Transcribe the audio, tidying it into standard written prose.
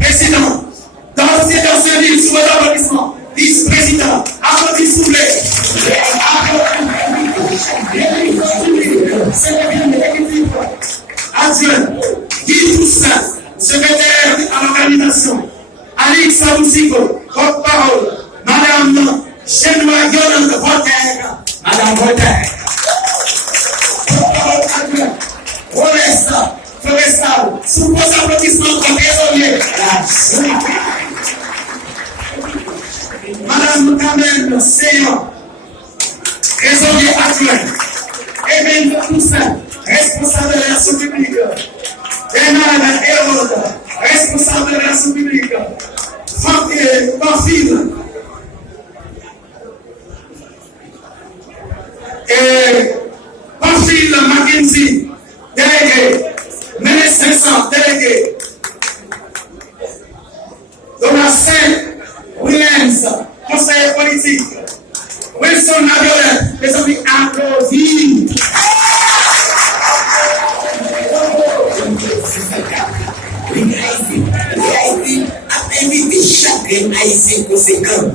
Président, dans ces villes sous l'arrondissement, vice-président, applaudissez s'il vous plaît. Adjoint, Guy Toussaint, secrétaire à l'organisation, Alix Saboussiko, porte-parole, Madame Chenois Yolande Voltaire, Madame Voltaire, porte-parole adjoint, Rolesta, Florestal, sous vos applaudissements comme désolé. Madame Kamel Seyon, trésorier adjoint, Evelyn Toussaint, responsable de l'action publique, Bernard Hérode, responsable de l'action publique, Franck Porfile, et Porfile McKinsey, délégué, Ménès 500, délégué, Thomas Williams, conseiller politique, Wilson Naviolet, les amis applaudis. Haïti a invité chaque Haïtien conséquent